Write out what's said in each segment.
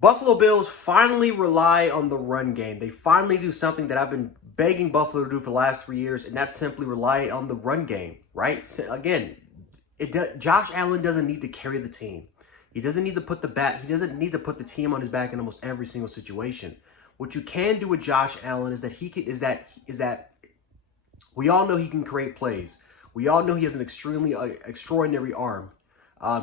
Buffalo Bills finally rely on the run game. They finally do something that I've been begging Buffalo to do for the last 3 years, and that's simply rely on the run game, right? So again, Josh Allen doesn't need to carry the team. He doesn't need to put He doesn't need to put the team on his back in almost every single situation. What you can do with Josh Allen is that we all know he can create plays. We all know he has an extremely extraordinary arm.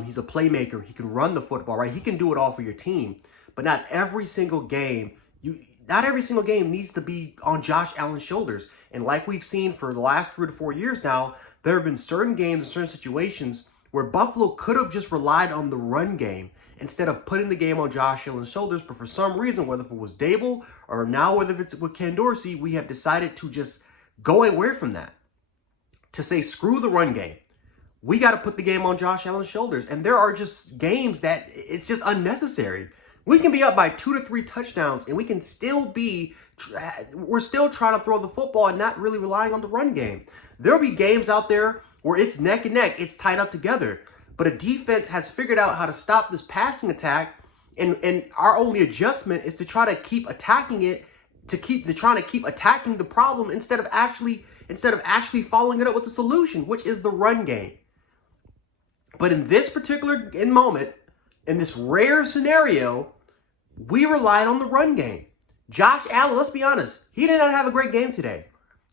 He's a playmaker. He can run the football, right? He can do it all for your team. But not every single game needs to be on Josh Allen's shoulders. And like we've seen for the last 3 to 4 years now, there have been certain games and certain situations where Buffalo could have just relied on the run game instead of putting the game on Josh Allen's shoulders. But for some reason, whether it was Dable or now whether it's with Ken Dorsey, we have decided to just go away from that. To say, screw the run game. We got to put the game on Josh Allen's shoulders. And there are just games that it's just unnecessary. We can be up by 2 to 3 touchdowns and we're still trying to throw the football and not really relying on the run game. There'll be games out there where it's neck and neck, it's tied up together. But a defense has figured out how to stop this passing attack, and our only adjustment is to try to keep attacking it, trying to keep attacking the problem instead of actually following it up with the solution, which is the run game. But in this particular moment, in this rare scenario, we relied on the run game. Josh Allen, let's be honest, he did not have a great game today.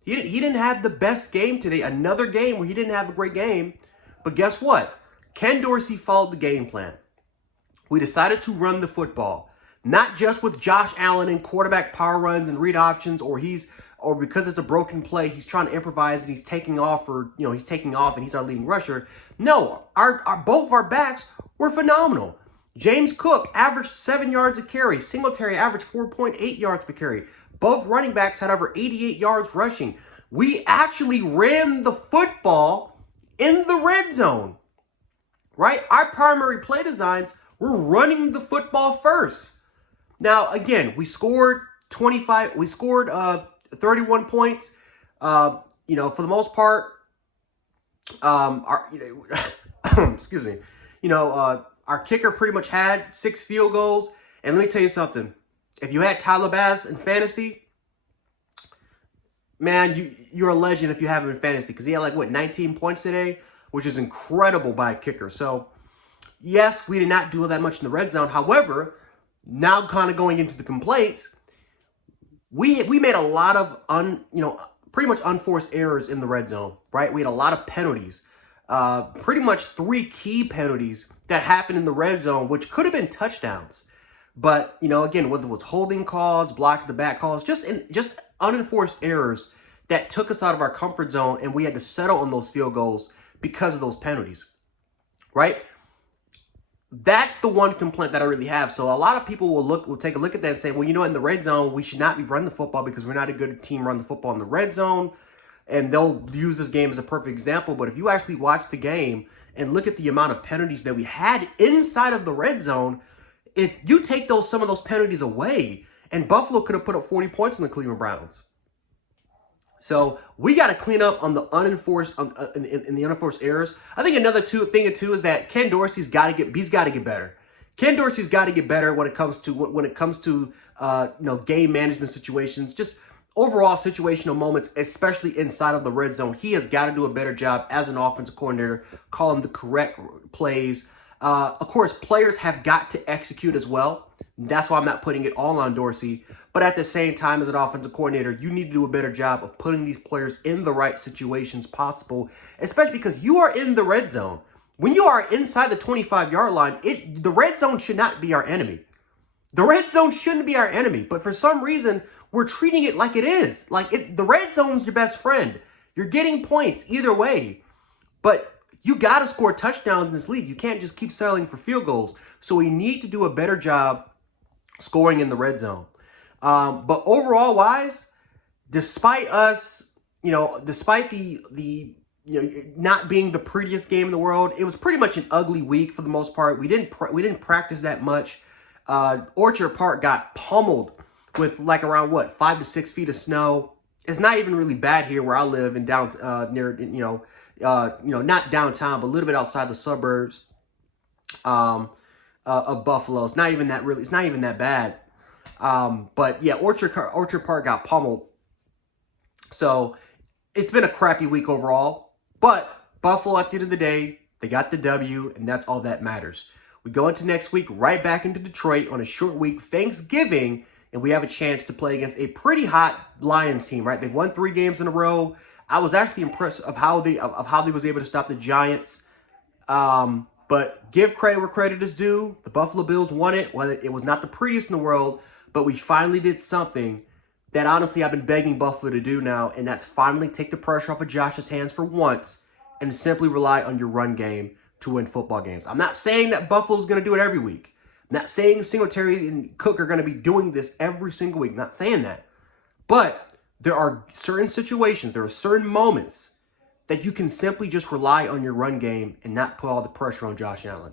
He didn't have the best game today. Another game where he didn't have a great game. But guess what? Ken Dorsey followed the game plan. We decided to run the football. Not just with Josh Allen and quarterback power runs and read options, or because it's a broken play, he's trying to improvise and he's taking off, and he's our leading rusher. No, both of our backs were phenomenal. James Cook averaged 7 yards a carry. Singletary averaged 4.8 yards per carry. Both running backs had over 88 yards rushing. We actually ran the football in the red zone, right? Our primary play designs were running the football first. Now, again, we scored 31 points. For the most part, excuse me, our kicker pretty much had 6 field goals. And let me tell you something. If you had Tyler Bass in fantasy, man, you're a legend if you have him in fantasy, because he had 19 points today, which is incredible by a kicker. So, yes, we did not do that much in the red zone. However, now kind of going into the complaints, we made a lot of pretty much unforced errors in the red zone, right? We had a lot of penalties. Pretty much 3 key penalties that happened in the red zone, which could have been touchdowns. But, again, whether it was holding calls, blocking the back calls, just unenforced errors that took us out of our comfort zone, and we had to settle on those field goals because of those penalties, right? That's the one complaint that I really have. So a lot of people will take a look at that and say, well, in the red zone, we should not be running the football because we're not a good team run the football in the red zone. And they'll use this game as a perfect example. But if you actually watch the game and look at the amount of penalties that we had inside of the red zone, if you take some of those penalties away, and Buffalo could have put up 40 points on the Cleveland Browns. So we got to clean up on the unenforced in the unenforced errors. I think another thing is that Ken Dorsey's got to get better. Ken Dorsey's got to get better when it comes to game management situations, just overall situational moments, especially inside of the red zone. He has got to do a better job as an offensive coordinator, calling the correct plays. Of course, players have got to execute as well. That's why I'm not putting it all on Dorsey. But at the same time, as an offensive coordinator, you need to do a better job of putting these players in the right situations possible, especially because you are in the red zone. When you are inside the 25-yard line, the red zone should not be our enemy. The red zone shouldn't be our enemy. But for some reason, we're treating it like it is. The red zone's your best friend. You're getting points either way. But you got to score touchdowns in this league. You can't just keep settling for field goals. So we need to do a better job scoring in the red zone. But overall wise, despite us, despite the not being the prettiest game in the world, it was pretty much an ugly week for the most part. We didn't practice that much. Orchard Park got pummeled with around 5 to 6 feet of snow. It's not even really bad here where I live in near not downtown, but a little bit outside the suburbs. of Buffalo. It's not even that really. It's not even that bad. But yeah, Orchard Park got pummeled. So it's been a crappy week overall. But Buffalo, at the end of the day, they got the W, and that's all that matters. We go into next week right back into Detroit on a short week, Thanksgiving, and we have a chance to play against a pretty hot Lions team, right? They've won 3 games in a row. I was actually impressed of how they was able to stop the Giants. But give credit where credit is due. The Buffalo Bills won it. Well, it was not the prettiest in the world, but we finally did something that honestly I've been begging Buffalo to do now, and that's finally take the pressure off of Josh's hands for once and simply rely on your run game to win football games. I'm not saying that Buffalo's going to do it every week. I'm not saying Singletary and Cook are going to be doing this every single week. I'm not saying that. But there are certain situations, there are certain moments that you can simply just rely on your run game and not put all the pressure on Josh Allen.